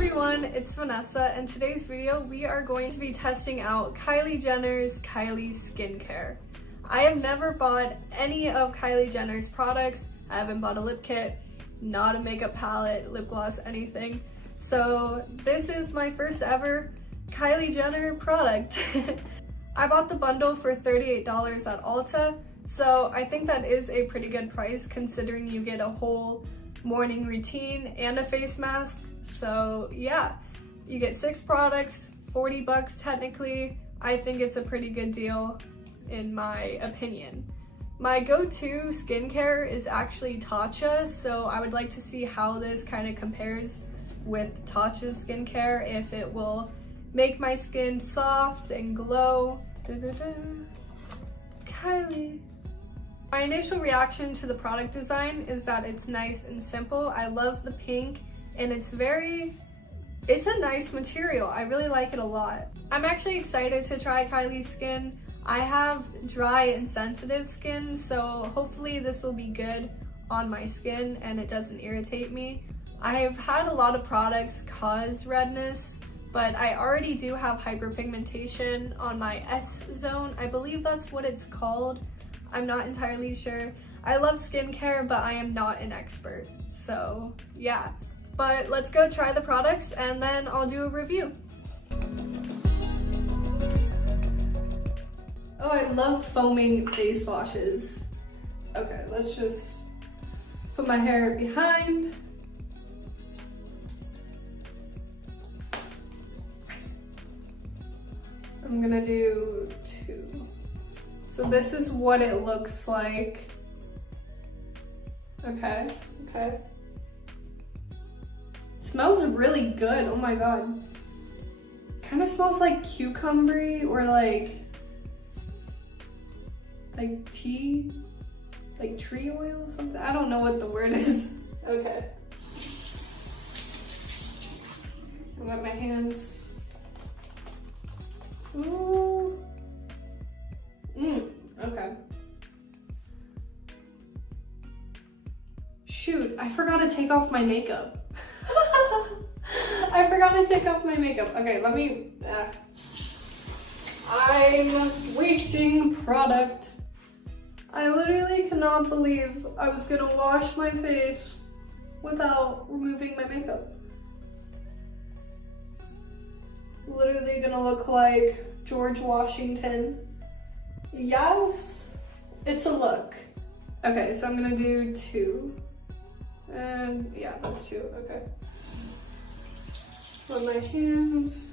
Everyone, it's Vanessa, and today's video we are going to be testing out Kylie Jenner's Kylie Skincare. I have never bought any of Kylie Jenner's products. I haven't bought a lip kit, not a makeup palette, lip gloss, anything. So this is my first ever Kylie Jenner product. I bought the bundle for $38 at Ulta, so I think that is a pretty good price considering you get a whole morning routine and a face mask. So yeah, you get 6 products, 40 bucks technically. I think it's a pretty good deal in my opinion. My go-to skincare is actually Tatcha, so I would like to see how this kind of compares with Tatcha's skincare, if it will make my skin soft and glow. Kylie. My initial reaction to the product design is that it's nice and simple. I love the pink, and it's a nice material. I really like it a lot. I'm actually excited to try Kylie's Skin. I have dry and sensitive skin, so hopefully this will be good on my skin and it doesn't irritate me. I've had a lot of products cause redness, but I already do have hyperpigmentation on my S zone. I believe that's what it's called. I'm not entirely sure. I love skincare, but I am not an expert. So yeah, but let's go try the products and then I'll do a review. Oh, I love foaming face washes. Okay, let's just put my hair behind. I'm gonna do 2. So this is what it looks like. Okay. It smells really good, oh my god. Kind of smells like cucumber or like tea, like tree oil or something. I don't know what the word is. Okay. I got my hands. Ooh. Okay. Shoot, I forgot to take off my makeup. I forgot to take off my makeup. Okay, let me, I'm wasting product. I literally cannot believe I was gonna wash my face without removing my makeup. Literally gonna look like George Washington. Yes, it's a look. Okay, so I'm gonna do 2. And yeah, that's 2, okay. On my hands.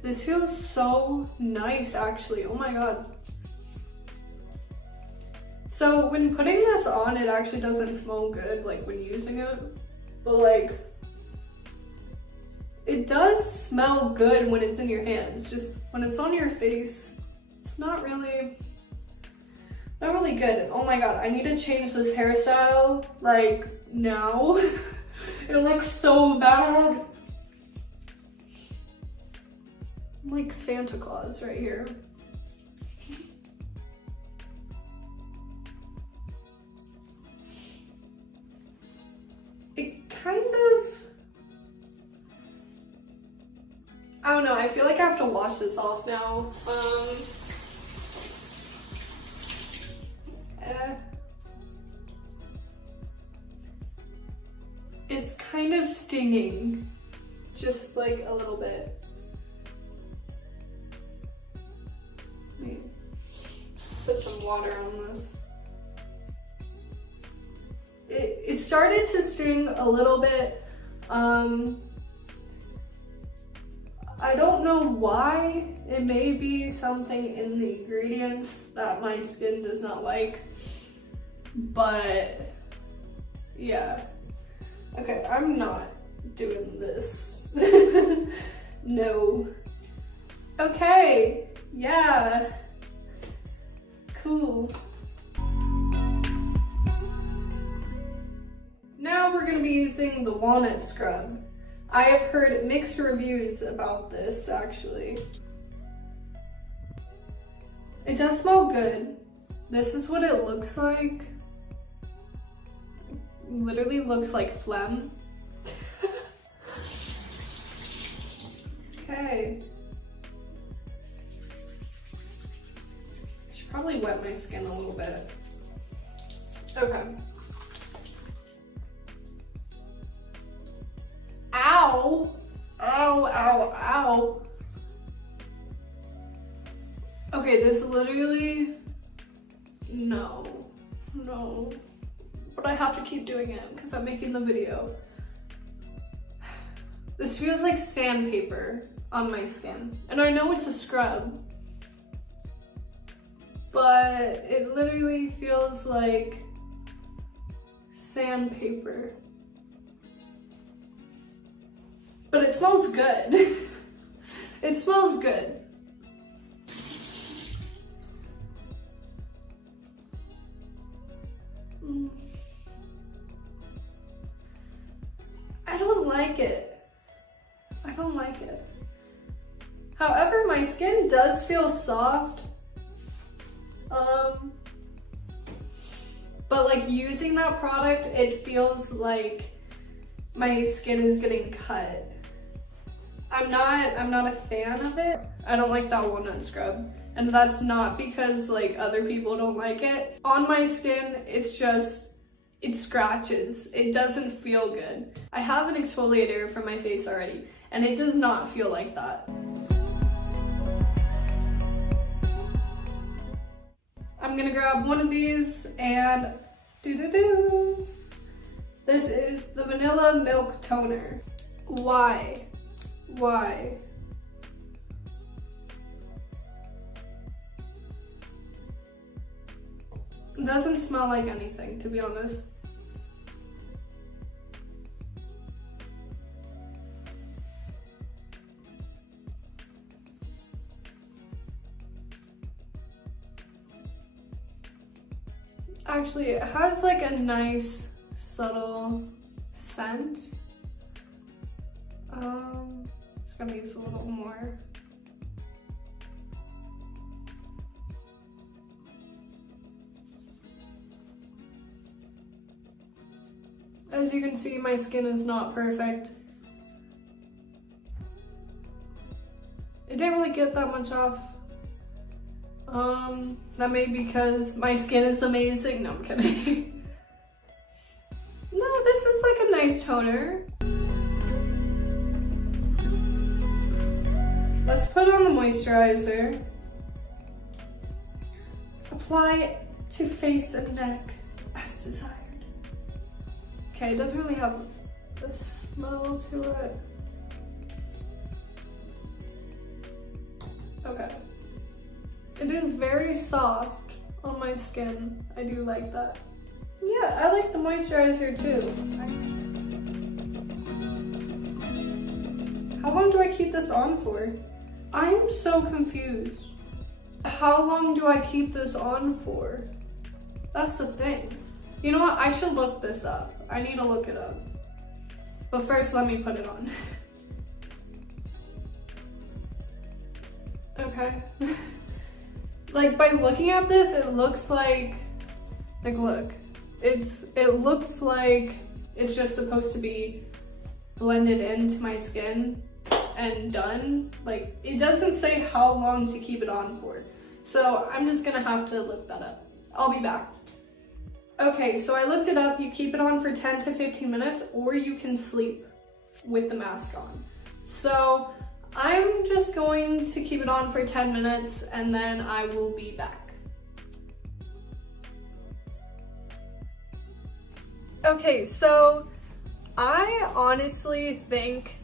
This feels so nice actually, oh my god. So when putting this on, it actually doesn't smell good like when using it, but like, it does smell good when it's in your hands. Just when it's on your face, it's not really good. Oh my god, I need to change this hairstyle like now. It looks so bad. I'm like Santa Claus right here. It kind of, I don't know, I feel like I have to wash this off now. It's kind of stinging, just like a little bit. Let me put some water on this. It started to sting a little bit. I don't know why. It may be something in the ingredients that my skin does not like, but yeah. Okay, I'm not doing this. No. Okay, yeah. Cool. Now we're gonna be using the walnut scrub. I have heard mixed reviews about this actually. It does smell good. This is what it looks like. literally looks like phlegm. Okay. Should probably wet my skin a little bit. Okay. Ow! Ow, ow, ow. Okay, this literally, no. But I have to keep doing it because I'm making the video. This feels like sandpaper on my skin. And I know it's a scrub, but it literally feels like sandpaper. But it smells good. It smells good. I don't like it. I don't like it. However, my skin does feel soft. But like using that product, it feels like my skin is getting cut. I'm not a fan of it. I don't like that walnut scrub. And that's not because like other people don't like it. On my skin, it's just, it scratches. It doesn't feel good. I have an exfoliator for my face already, and it does not feel like that. I'm gonna grab one of these and do-do-do. This is the Vanilla Milk Toner. Why? Why? It doesn't smell like anything, to be honest. Actually, it has like a nice subtle scent. Just gonna use a little more. As you can see, my skin is not perfect. It didn't really get that much off. That may be because my skin is amazing. No, I'm kidding. No, this is like a nice toner. Let's put on the moisturizer. Apply to face and neck as desired. Okay, it doesn't really have a smell to it. Okay. It is very soft on my skin. I do like that. Yeah, I like the moisturizer too. How long do I keep this on for? I'm so confused. How long do I keep this on for? That's the thing. You know what? I should look this up. I need to look it up. But first, let me put it on. Okay. Like, by looking at this, it looks like look. It looks like it's just supposed to be blended into my skin and done. Like, it doesn't say how long to keep it on for. So I'm just gonna have to look that up. I'll be back. Okay, so I looked it up. You keep it on for 10 to 15 minutes, or you can sleep with the mask on. So I'm just going to keep it on for 10 minutes and then I will be back. Okay, so I honestly think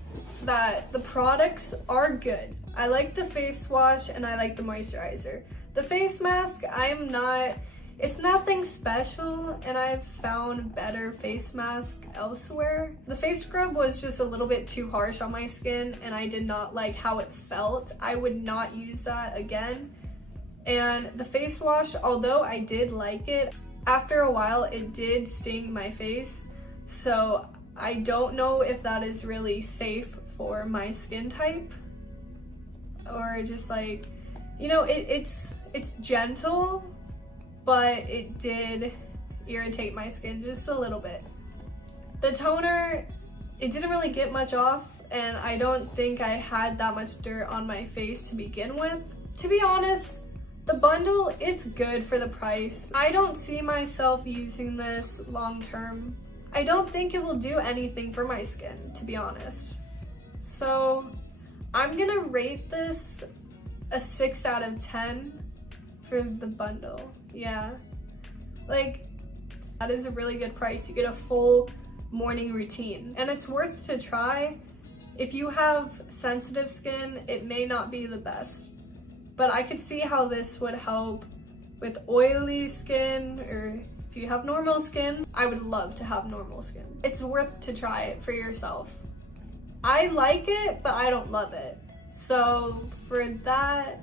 that the products are good. I like the face wash and I like the moisturizer. The face mask, it's nothing special, and I've found better face masks elsewhere. The face scrub was just a little bit too harsh on my skin and I did not like how it felt. I would not use that again. And the face wash, although I did like it, after a while it did sting my face. So I don't know if that is really safe for my skin type, or just like, you know, it's gentle, but it did irritate my skin just a little bit. The toner, it didn't really get much off, and I don't think I had that much dirt on my face to begin with. To be honest, the bundle, it's good for the price. I don't see myself using this long term. I don't think it will do anything for my skin, to be honest. So I'm gonna rate this a 6 out of 10 for the bundle. Yeah, like, that is a really good price. You get a full morning routine, and it's worth to try. If you have sensitive skin, it may not be the best, but I could see how this would help with oily skin, or if you have normal skin. I would love to have normal skin. It's worth to try it for yourself. I like it, but I don't love it. So for that,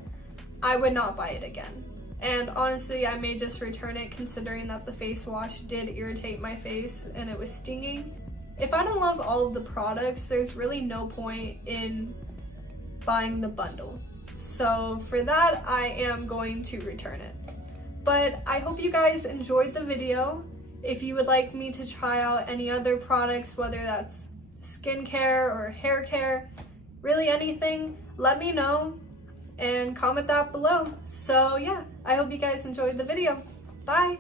I would not buy it again. And honestly, I may just return it, considering that the face wash did irritate my face and it was stinging. If I don't love all of the products, there's really no point in buying the bundle. So for that, I am going to return it. But I hope you guys enjoyed the video. If you would like me to try out any other products, whether that's skincare or hair care, really anything, let me know and comment that below. So yeah, I hope you guys enjoyed the video. Bye!